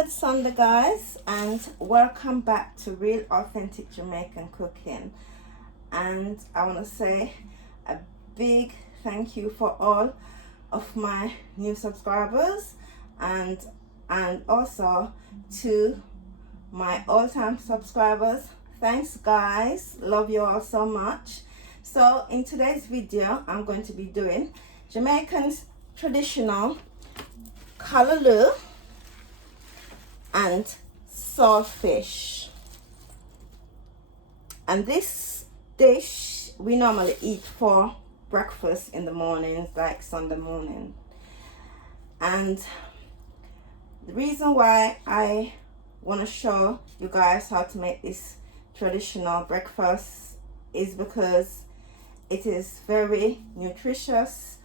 Blessed Sunday, guys, and welcome back to Real Authentic Jamaican Cooking. And I want to say a big thank you for all of my new subscribers and also to my all-time subscribers. Thanks, guys, love you all so much. So in today's video I'm going to be doing Jamaican's traditional callaloo and saltfish, and this dish we normally eat for breakfast in the mornings, like Sunday morning. And the reason why I want to show you guys how to make this traditional breakfast is because it is very nutritious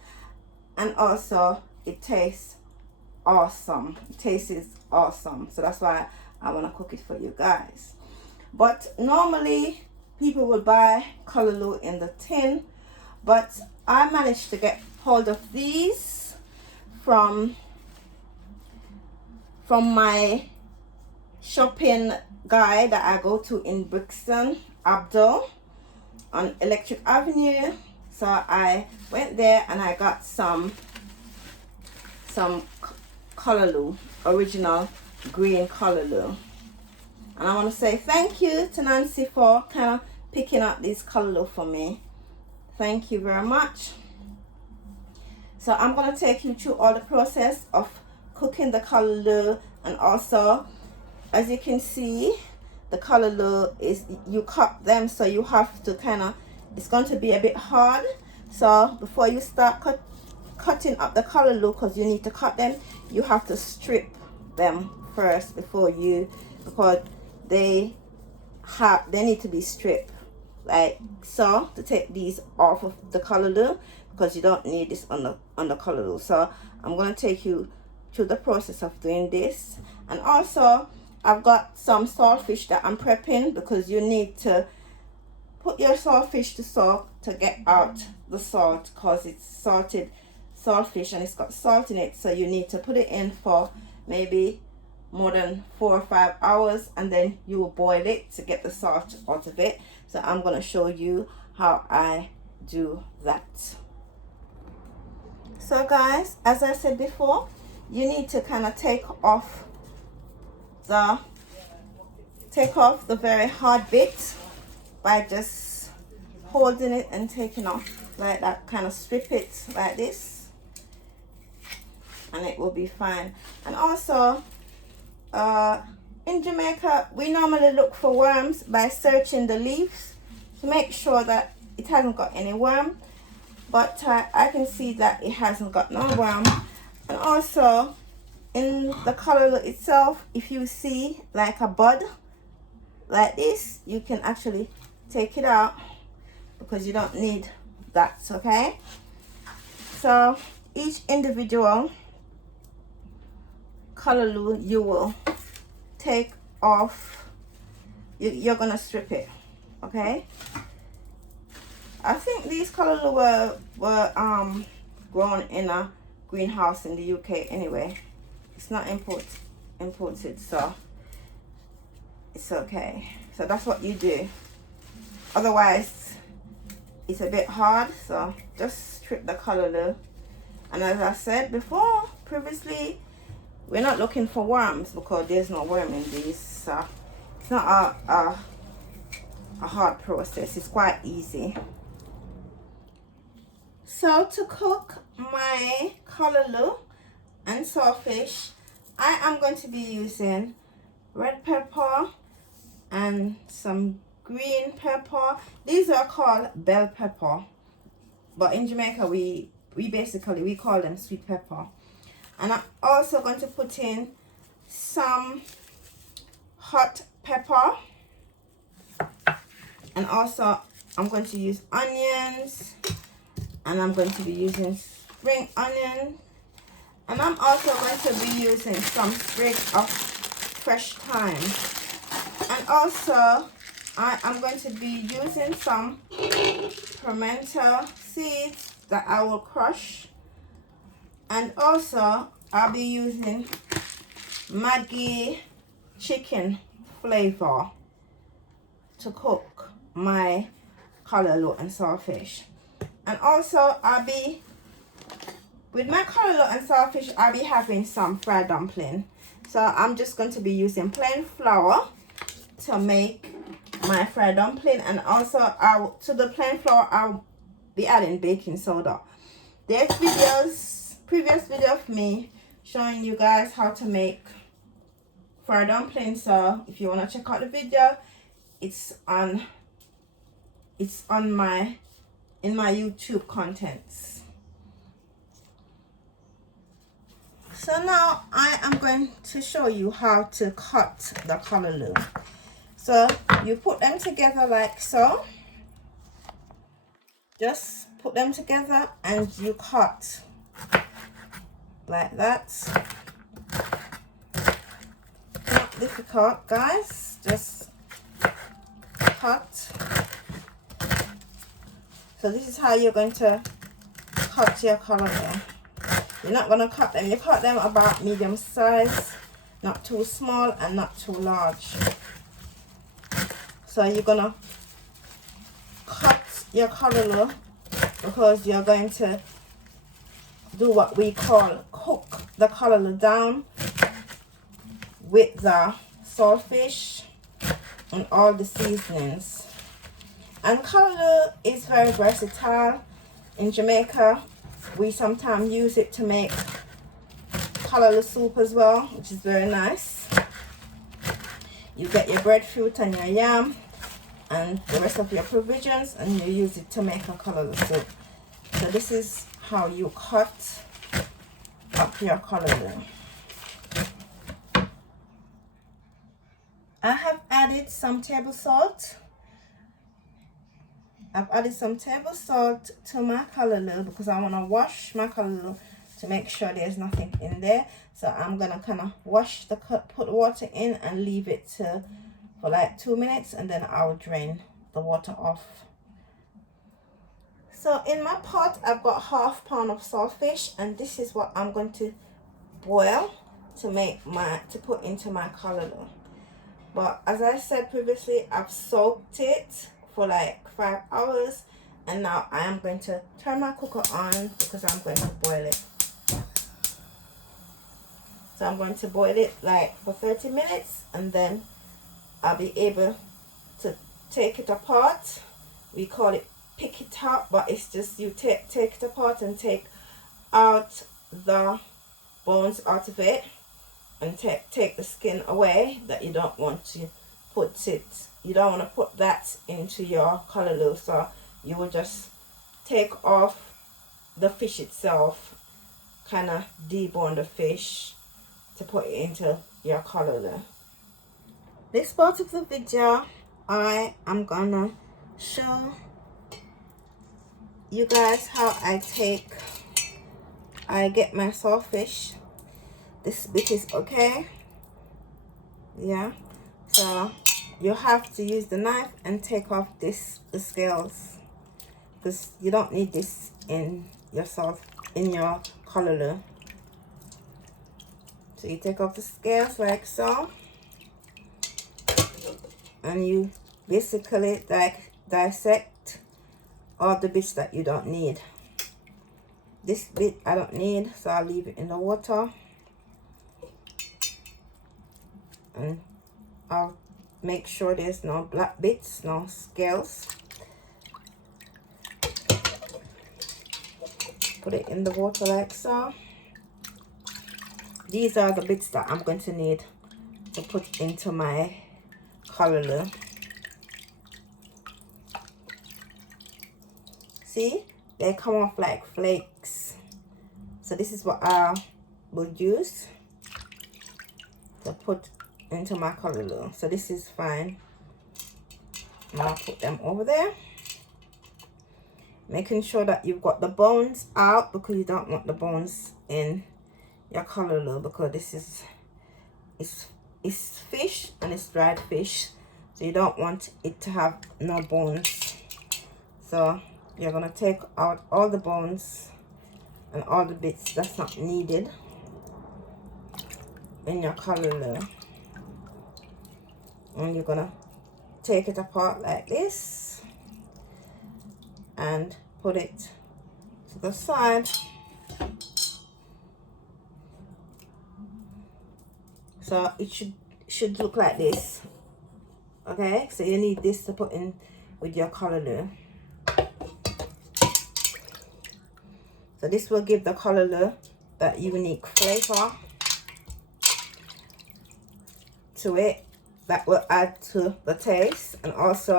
and also it tastes awesome. It tastes awesome, so that's why I want to cook it for you guys. But normally people will buy callaloo in the tin, but I managed to get hold of these from my shopping guide that I go to in Brixton, Abdul, on Electric Avenue. So I went there and I got some callaloo, original green callaloo. And I want to say thank you to Nancy for kind of picking up this callaloo for me. Thank you very much. So I'm going to take you through all the process of cooking the callaloo, and also, as you can see, the callaloo is, you cut them, so you have to kind of, it's going to be a bit hard. So before you start cutting up the callaloo, because you need to cut them, you have to strip them first because they need to be stripped like so, to take these off of the callaloo, because you don't need this on the callaloo. So I'm going to take you through the process of doing this. And also I've got some saltfish that I'm prepping, because you need to put your saltfish to soak to get out the salt, because it's salted saltfish and it's got salt in it. So you need to put it in for maybe more than 4 or 5 hours, and then you will boil it to get the salt out of it. So I'm going to show you how I do that. So guys, as I said before, you need to kind of take off the very hard bit by just holding it and taking off like that. Kind of strip it like this and it will be fine. And also in Jamaica we normally look for worms by searching the leaves to make sure that it hasn't got any worm, but I can see that it hasn't got no worm. And also in the callaloo itself, if you see like a bud like this, you can actually take it out, because you don't need that. Okay, so each individual callaloo you will take off, you're gonna strip it. Okay, I think these callaloo were grown in a greenhouse in the UK anyway. It's not imported, so it's okay. So that's what you do. Otherwise it's a bit hard, so just strip the callaloo. And as I said before previously, we're not looking for worms because there's no worm in these, so it's not a hard process. It's quite easy. So to cook my callaloo and saltfish, I am going to be using red pepper and some green pepper. These are called bell pepper, but in Jamaica we call them sweet pepper. And I'm also going to put in some hot pepper, and also I'm going to use onions, and I'm going to be using spring onion, and I'm also going to be using some sprigs of fresh thyme. And also I'm going to be using some pimento seeds that I will crush, and also I'll be using Maggi chicken flavor to cook my callaloo and saltfish. And also with my callaloo and saltfish, I'll be having some fried dumpling. So I'm just going to be using plain flour to make my fried dumpling, and also to the plain flour I'll be adding baking soda. There's previous video of me showing you guys how to make fried dumpling, so if you want to check out the video, it's on my YouTube contents. So now I am going to show you how to cut the callaloo. So you put them together like so. Just put them together and you cut like that. Not difficult, guys. Just cut. So this is how you're going to cut your callaloo. You're not going to cut them. You cut them about medium size, not too small and not too large. So you're going to cut your callaloo because you're going to do what we call cook the callaloo down with the saltfish and all the seasonings. And callaloo is very versatile. In Jamaica, we sometimes use it to make callaloo soup as well, which is very nice. You get your breadfruit and your yam and the rest of your provisions, and you use it to make a callaloo soup. So this is how you cut up your callaloo. I have added some table salt. I've added some table salt to my callaloo because I want to wash my callaloo to make sure there's nothing in there. So I'm going to kind of wash put water in and leave it for like 2 minutes, and then I'll drain the water off. So in my pot, I've got ½ pound of saltfish, and this is what I'm going to boil to put into my callaloo. But as I said previously, I've soaked it for like 5 hours, and now I am going to turn my cooker on because I'm going to boil it. So I'm going to boil it like for 30 minutes, and then I'll be able to take it apart. We call it pick it up, but it's just you take it apart and take out the bones out of it, and take the skin away that you don't want to you don't want to put that into your callaloo. So you will just take off the fish itself, kind of debone the fish to put it into your callaloo. This part of the video, I am gonna show you guys how I get my saltfish. This bit is okay, yeah. So you have to use the knife and take off the scales, because you don't need this in your callaloo. So you take off the scales like so, and you basically dissect all the bits that you don't need. This bit I don't need, so I'll leave it in the water, and I'll make sure there's no black bits, no scales. Put it in the water like so. These are the bits that I'm going to need to put into my callaloo. See, they come off like flakes. So this is what I would use to put into my callaloo. So this is fine. And I'll put them over there, making sure that you've got the bones out, because you don't want the bones in your callaloo, because this is it's fish and it's dried fish, so you don't want it to have no bones. So you're gonna take out all the bones and all the bits that's not needed. in your callaloo, and you're gonna take it apart like this and put it to the side. So it should look like this. Okay, so you need this to put in with your callaloo. So this will give the callaloo that unique flavor to it that will add to the taste, and also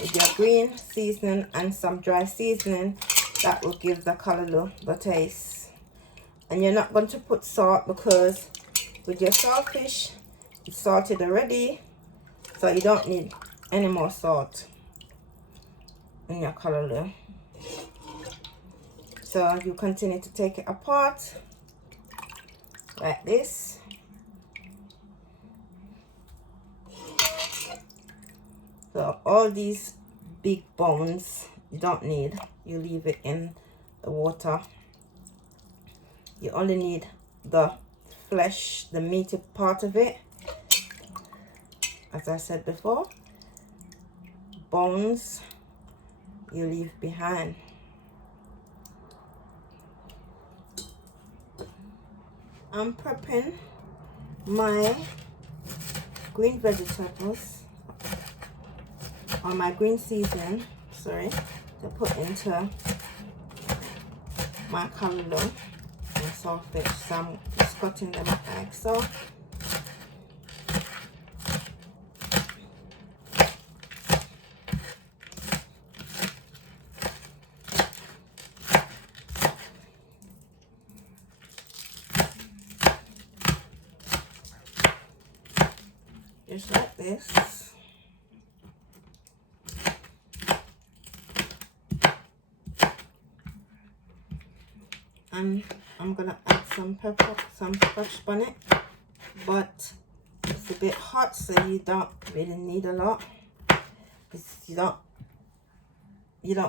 with your green seasoning and some dry seasoning that will give the callaloo the taste. And you're not going to put salt because with your saltfish it's salted already, so you don't need any more salt in your callaloo. So you continue to take it apart like this. So all these big bones you don't need, you leave it in the water. You only need the flesh, the meaty part of it. As I said before, bones you leave behind. I'm prepping my green vegetables, or my green seasoning, sorry, to put into my callaloo and saltfish. So I'm just cutting them up like so. Just like this. And I'm gonna add some pepper, some fresh bonnet, but it's a bit hot, so you don't really need a lot, because you don't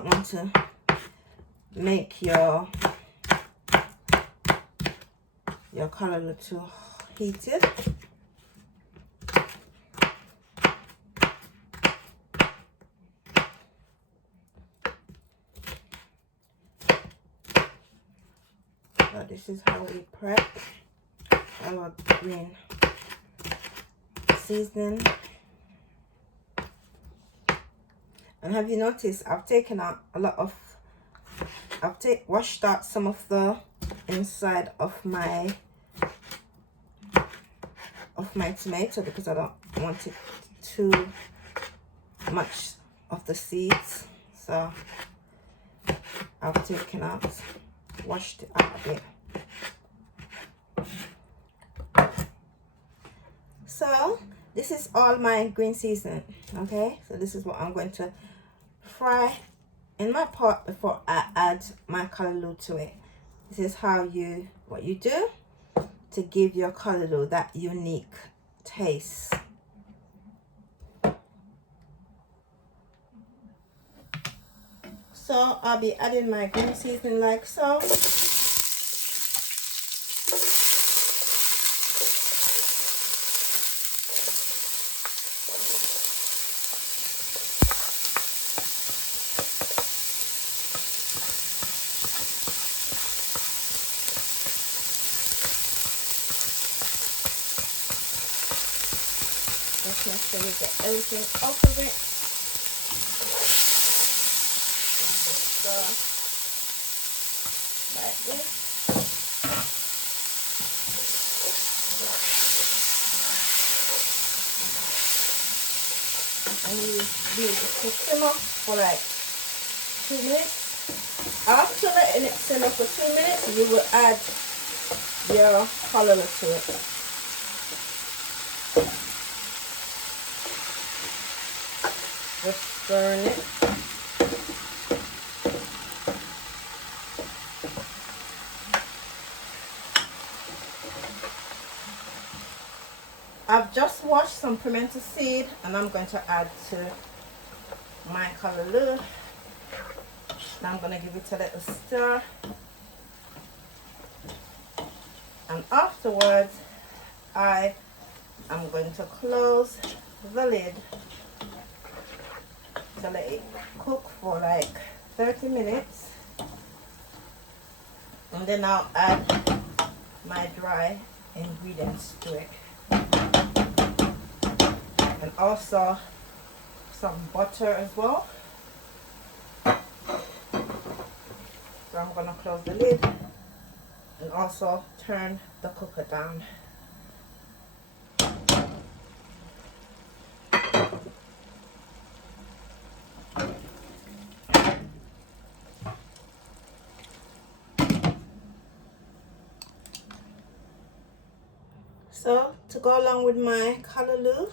want to make your callaloo too heated. So this is how we prep our green seasoning. And have you noticed I've taken out a lot of, washed out some of the inside of my tomato, because I don't want it too much of the seeds. So I've taken out, washed it out a bit. So this is all my green seasoning. Okay, so this is what I'm going to fry in my pot before I add my callaloo to it. This is what you do to give your callaloo that unique taste. So I'll be adding my green seasoning like so. Just make sure you get everything off of it. So, like this. And you leave it to simmer for like 2 minutes. After letting it simmer for 2 minutes, you will add your callaloo to it. Just stirring it. I've just washed some pimento seed and I'm going to add to my callaloo. Now I'm going to give it a little stir. And afterwards, I am going to close the lid to let it cook for like 30 minutes, and then I'll add my dry ingredients to it, and also some butter as well. So I'm gonna close the lid and also turn the cooker down. So to go along with my callaloo,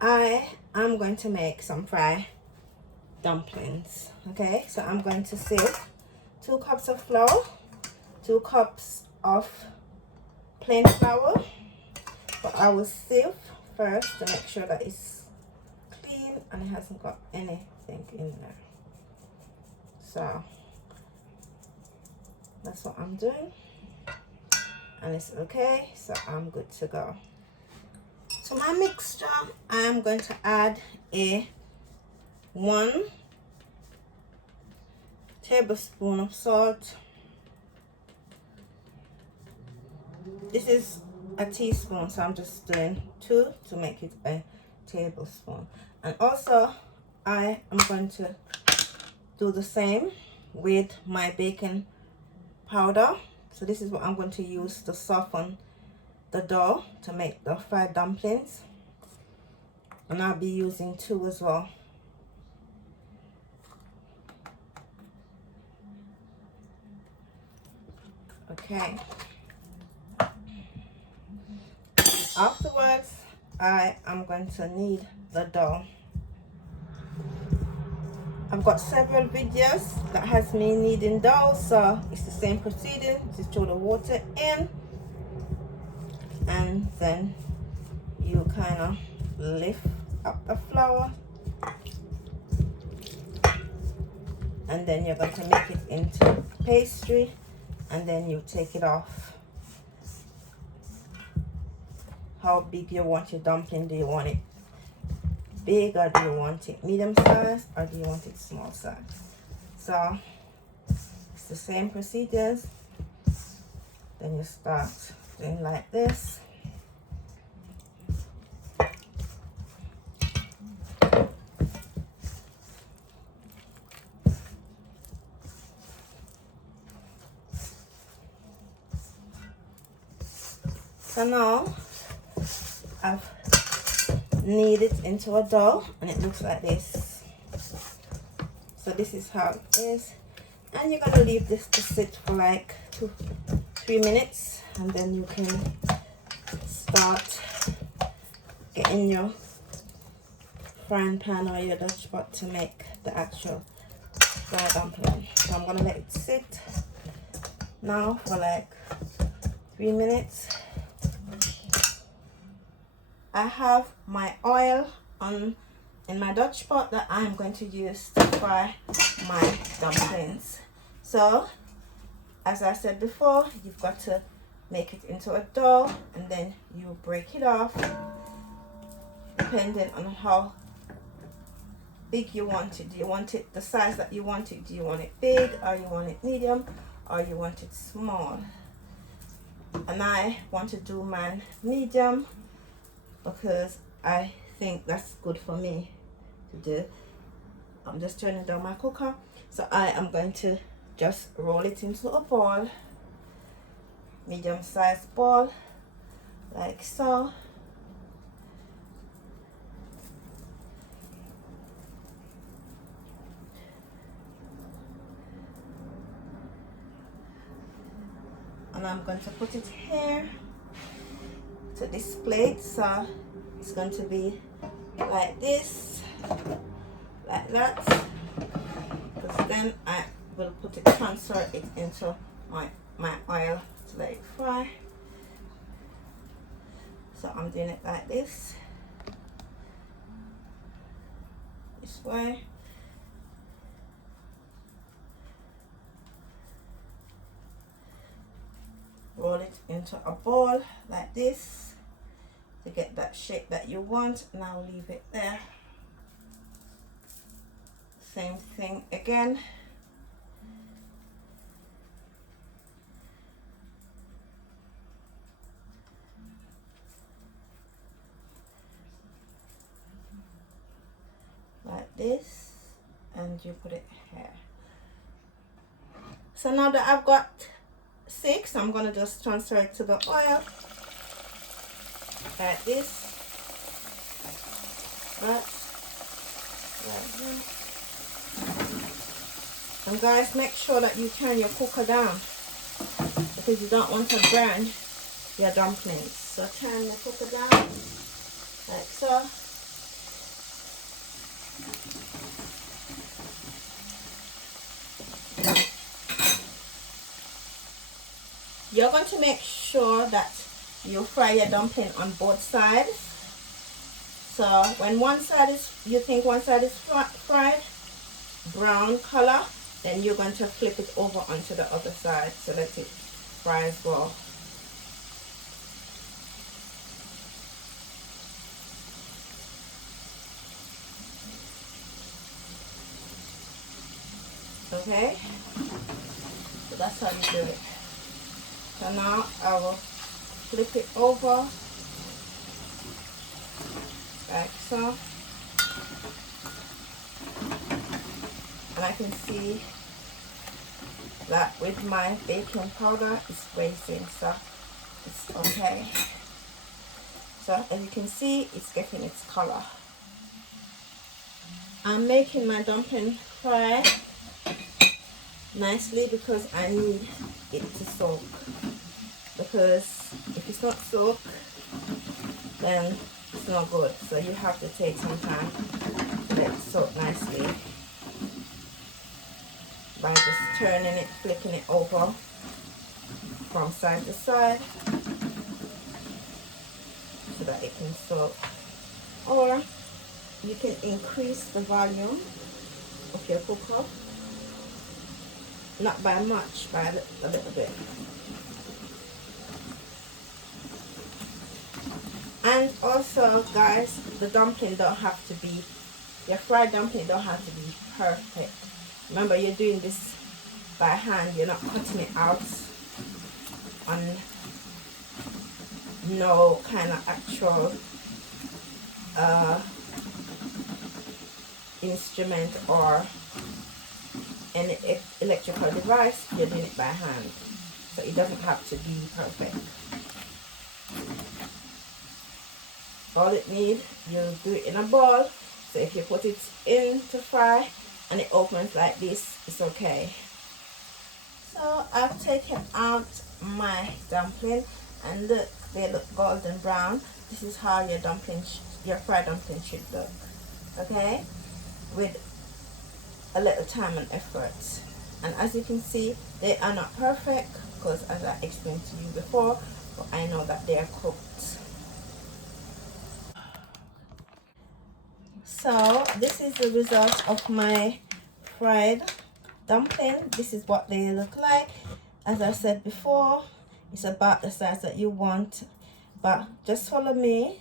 I am going to make some fried dumplings. Okay, so I'm going to sieve 2 cups of flour, 2 cups of plain flour, but I will sieve first to make sure that it's clean and it hasn't got anything in there. So that's what I'm doing, and it's okay, so I'm good to go. To my mixture, I am going to add a 1 tablespoon of salt. This is a teaspoon, so I'm just doing 2 to make it a tablespoon. And also I am going to do the same with my baking powder. So this is what I'm going to use to soften the dough to make the fried dumplings, and I'll be using 2 as well. Okay, afterwards I am going to knead the dough. I've got several videos that has me kneading dough, so it's the same procedure. Just throw the water in, and then you kind of lift up the flour, and then you're going to make it into pastry, and then you take it off. How big you want your dumpling? Do you want it big, or do you want it medium size, or do you want it small size? So it's the same procedures. Then you start doing like this. So now I've kneaded it into a dough, and it looks like this. So this is how it is, and you're gonna leave this to sit for like 2-3 minutes, and then you can start getting your frying pan or your Dutch pot to make the actual fried dumpling. So I'm gonna let it sit now for like 3 minutes. I have my oil on in my Dutch pot that I'm going to use to fry my dumplings. So as I said before, you've got to make it into a dough, and then you break it off depending on how big you want it. Do you want it the size that you want it? Do you want it big, or you want it medium, or you want it small? And I want to do mine medium because I think that's good for me to do. I'm just turning down my cooker, so I am going to just roll it into a ball, medium sized ball, like so. And I'm going to put it here to this plate, so it's going to be like this, like that, because then I will transfer it into my oil to let it fry. So I'm doing it like this way. Roll it into a bowl like this to get that shape that you want. Now leave it there. Same thing again. Like this, and you put it here. So now that I've got 6, I'm gonna just transfer it to the oil like this. Right. Like that. And guys, make sure that you turn your cooker down because you don't want to burn your dumplings. So turn the cooker down like so. You're going to make sure that you fry your dumpling on both sides. So when one side is, you think one side is fried, brown color, then you're going to flip it over onto the other side so that it fries well. Okay, so that's how you do it. So now I will flip it over like so, and I can see that with my baking powder it's raising, so it's okay. So as you can see, it's getting its color. I'm making my dumpling fry nicely because I need it to soak, because if it's not soaked then it's not good. So you have to take some time to let it soak nicely by just turning it, flipping it over from side to side so that it can soak. Or you can increase the volume of your cooker, not by much, by a little bit. And also guys, the dumpling don't have to be, your fried dumpling don't have to be perfect. Remember, you're doing this by hand, you're not cutting it out on no kind of actual instrument or any electrical device. You're doing it by hand, so it doesn't have to be perfect. All it needs, you do it in a bowl. So if you put it in to fry and it opens like this, it's okay. So I've taken out my dumpling, and look, they look golden brown. This is how your dumpling, your fried dumpling should look. Okay, with a little time and effort. And as you can see, they are not perfect because, as I explained to you before, but I know that they are cooked. So this is the result of my fried dumpling. This is what they look like. As I said before, it's about the size that you want, but just follow me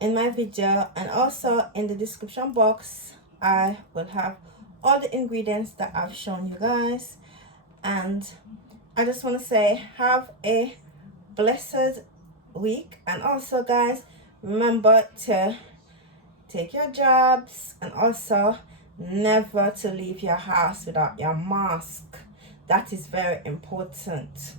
in my video, and also in the description box I will have all the ingredients that I've shown you guys. And I just want to say, have a blessed week, and also guys, remember to take your jabs, and also never to leave your house without your mask. That is very important.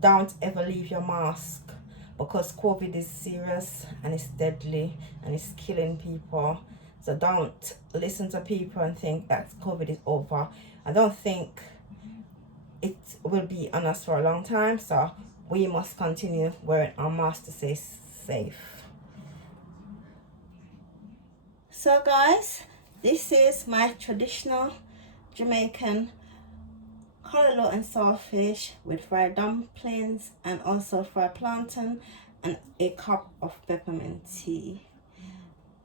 Don't ever leave your mask, because COVID is serious and it's deadly and it's killing people. So don't listen to people and think that COVID is over. I don't think it will be on us for a long time, so we must continue wearing our masks to stay safe. So guys, this is my traditional Jamaican callaloo and saltfish with fried dumplings and also fried plantain and a cup of peppermint tea.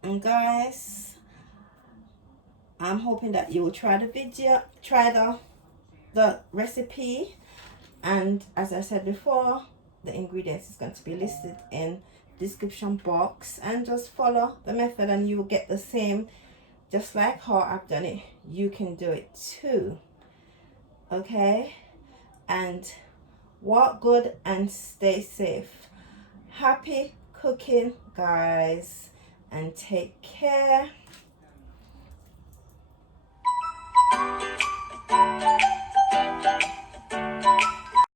And guys, I'm hoping that you will try the video, try the recipe, And as I said before, the ingredients is going to be listed in description box, and just follow the method and you will get the same, just like how I've done it. You can do it too. Okay, and walk good and stay safe. Happy cooking, guys, and take care.